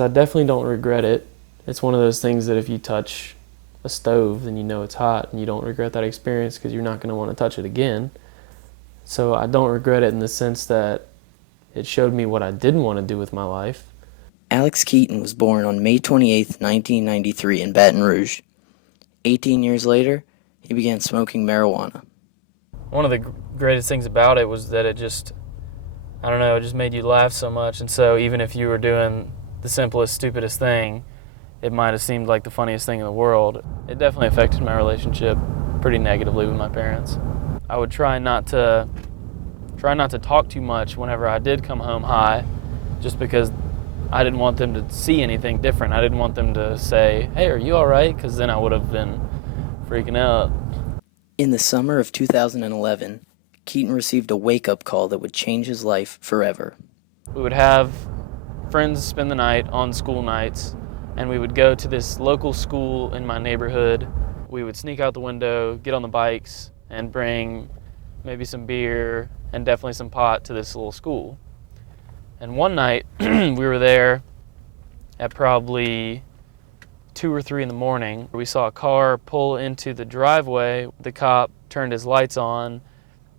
I definitely don't regret it. It's one of those things that if you touch a stove, then you know it's hot, and you don't regret that experience because you're not going to want to touch it again. So I don't regret it in the sense that it showed me what I didn't want to do with my life. Alex Keaton was born on May 28, 1993 in Baton Rouge. 18 years later, he began smoking marijuana. One of the greatest things about it was that it just made you laugh so much. And so even if you were doing the simplest, stupidest thing, it might have seemed like the funniest thing in the world. It definitely affected my relationship pretty negatively with my parents. I would try not to talk too much whenever I did come home high, just because I didn't want them to see anything different. I didn't want them to say, "Hey, are you all right?" Because then I would have been freaking out. In the summer of 2011, Keaton received a wake-up call that would change his life forever. We would have friends spend the night on school nights, and we would go to this local school in my neighborhood. We would sneak out the window, get on the bikes, and bring maybe some beer and definitely some pot to this little school. And one night, we were there at probably 2 or 3 in the morning. We saw a car pull into the driveway. The cop turned his lights on,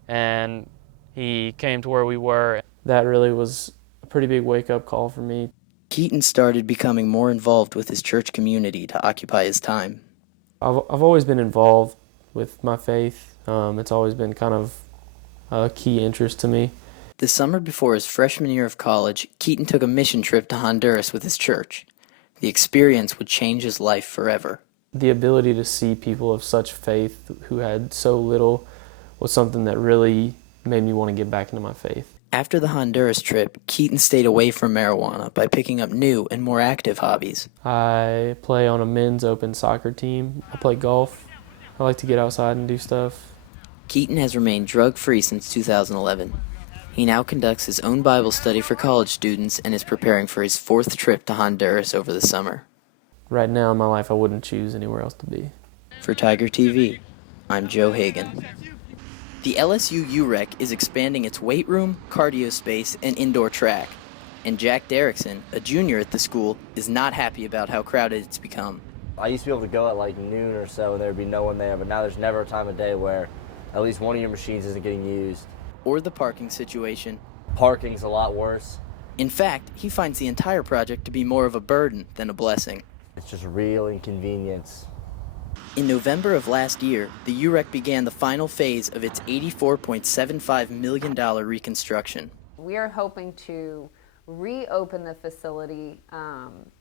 and he came to where we were. That really was a pretty big wake-up call for me. Keaton started becoming more involved with his church community to occupy his time. I've always been involved with my faith. It's always been kind of a key interest to me. The summer before his freshman year of college, Keaton took a mission trip to Honduras with his church. The experience would change his life forever. The ability to see people of such faith who had so little was something that really made me want to get back into my faith. After the Honduras trip, Keaton stayed away from marijuana by picking up new and more active hobbies. I play on a men's open soccer team. I play golf. I like to get outside and do stuff. Keaton has remained drug-free since 2011. He now conducts his own Bible study for college students and is preparing for his 4th trip to Honduras over the summer. Right now in my life, I wouldn't choose anywhere else to be. For Tiger TV, I'm Joe Hagan. The LSU UREC is expanding its weight room, cardio space, and indoor track. And Jack Derrickson, a junior at the school, is not happy about how crowded it's become. I used to be able to go at like noon or so and there would be no one there, but now there's never a time of day where at least one of your machines isn't getting used. Or the parking situation. Parking's a lot worse. In fact, he finds the entire project to be more of a burden than a blessing. It's just real inconvenience. In November of last year, the UREC began the final phase of its $84.75 million reconstruction. We are hoping to reopen the facility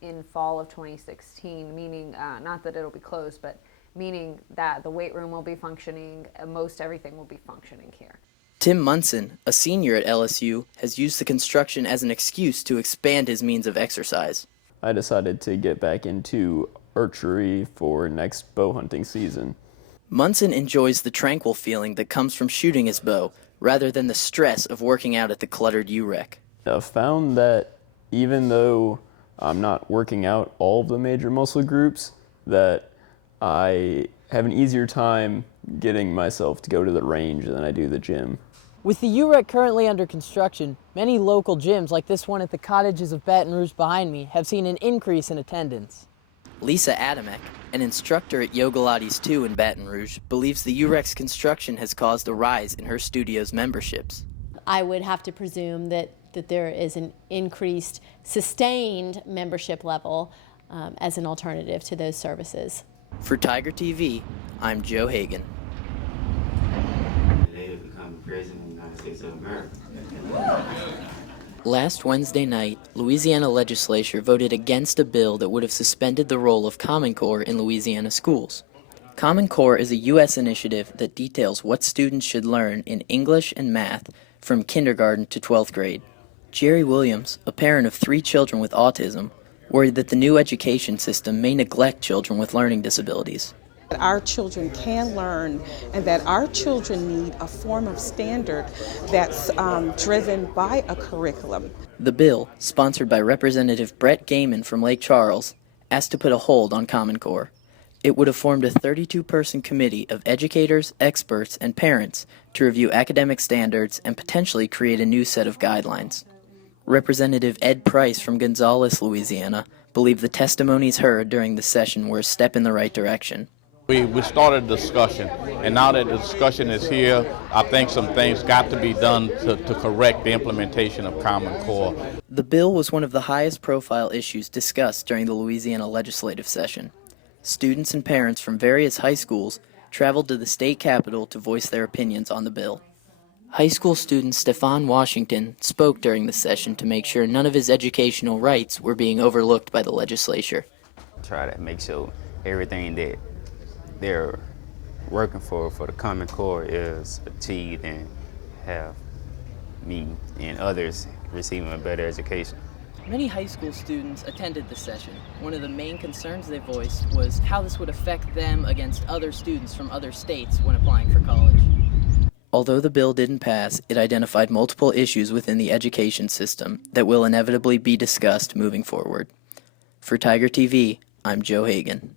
in fall of 2016, meaning not that it'll be closed, but meaning that the weight room will be functioning, most everything will be functioning here. Tim Munson, a senior at LSU, has used the construction as an excuse to expand his means of exercise. I decided to get back into archery for next bow hunting season. Munson enjoys the tranquil feeling that comes from shooting his bow, rather than the stress of working out at the cluttered UREC. I've found that even though I'm not working out all of the major muscle groups, that I have an easier time getting myself to go to the range than I do the gym. With the UREC currently under construction, many local gyms, like this one at the cottages of Baton Rouge behind me, have seen an increase in attendance. Lisa Adamek, an instructor at Yoga Pilates 2 in Baton Rouge, believes the UREC's construction has caused a rise in her studio's memberships. I would have to presume that there is an increased, sustained membership level as an alternative to those services. For Tiger TV, I'm Joe Hagan. They have become president of the United States of America. Last Wednesday night, Louisiana legislature voted against a bill that would have suspended the role of Common Core in Louisiana schools. Common Core is a U.S. initiative that details what students should learn in English and math from kindergarten to 12th grade. Jerry Williams, a parent of 3 children with autism, worried that the new education system may neglect children with learning disabilities. Our children can learn, and that our children need a form of standard that's driven by a curriculum. The bill, sponsored by Representative Brett Gaiman from Lake Charles, asked to put a hold on Common Core. It would have formed a 32-person committee of educators, experts, and parents to review academic standards and potentially create a new set of guidelines. Representative Ed Price from Gonzales, Louisiana, believed the testimonies heard during the session were a step in the right direction. We started a discussion, and now that the discussion is here, I think some things got to be done to correct the implementation of Common Core. The bill was one of the highest profile issues discussed during the Louisiana legislative session. Students and parents from various high schools traveled to the state capitol to voice their opinions on the bill. High school student Stefan Washington spoke during the session to make sure none of his educational rights were being overlooked by the legislature. Try to make sure everything that they're working for the Common Core is achieved, and have me and others receiving a better education. Many high school students attended the session. One of the main concerns they voiced was how this would affect them against other students from other states when applying for college. Although the bill didn't pass, it identified multiple issues within the education system that will inevitably be discussed moving forward. For Tiger TV, I'm Joe Hagan.